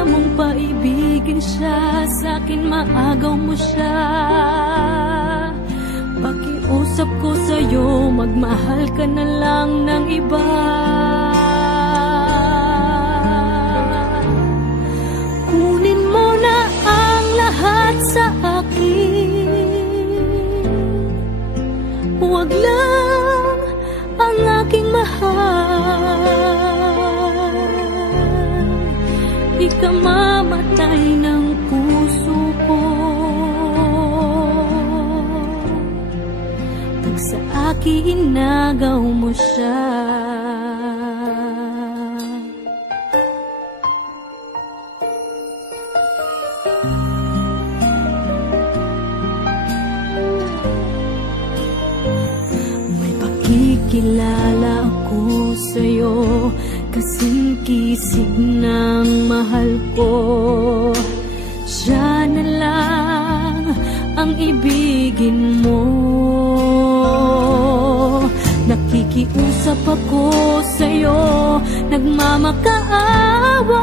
kaya mong paibigin siya. Sa akin maagaw mo siya. Pakiusap ko sa'yo Magmahal ka na lang ng iba. Kunin mo na ang lahat sa akin. Huwag lang ang aking mahal Ng puso ko. Pag sa mo siya pakikilala ako sa'yo Kasing kisig ng mahal ko. Siya na lang ang ibigin mo. Nakikiusap ako sa'yo Nagmamakaawa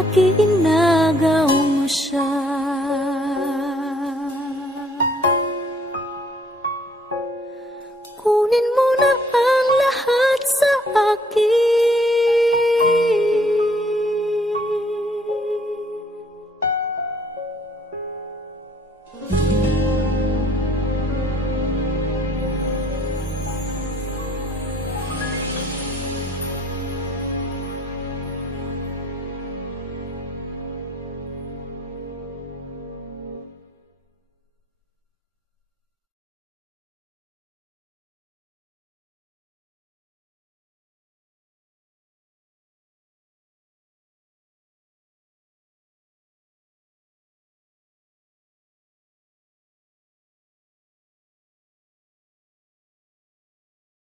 akin nagaw mo siya.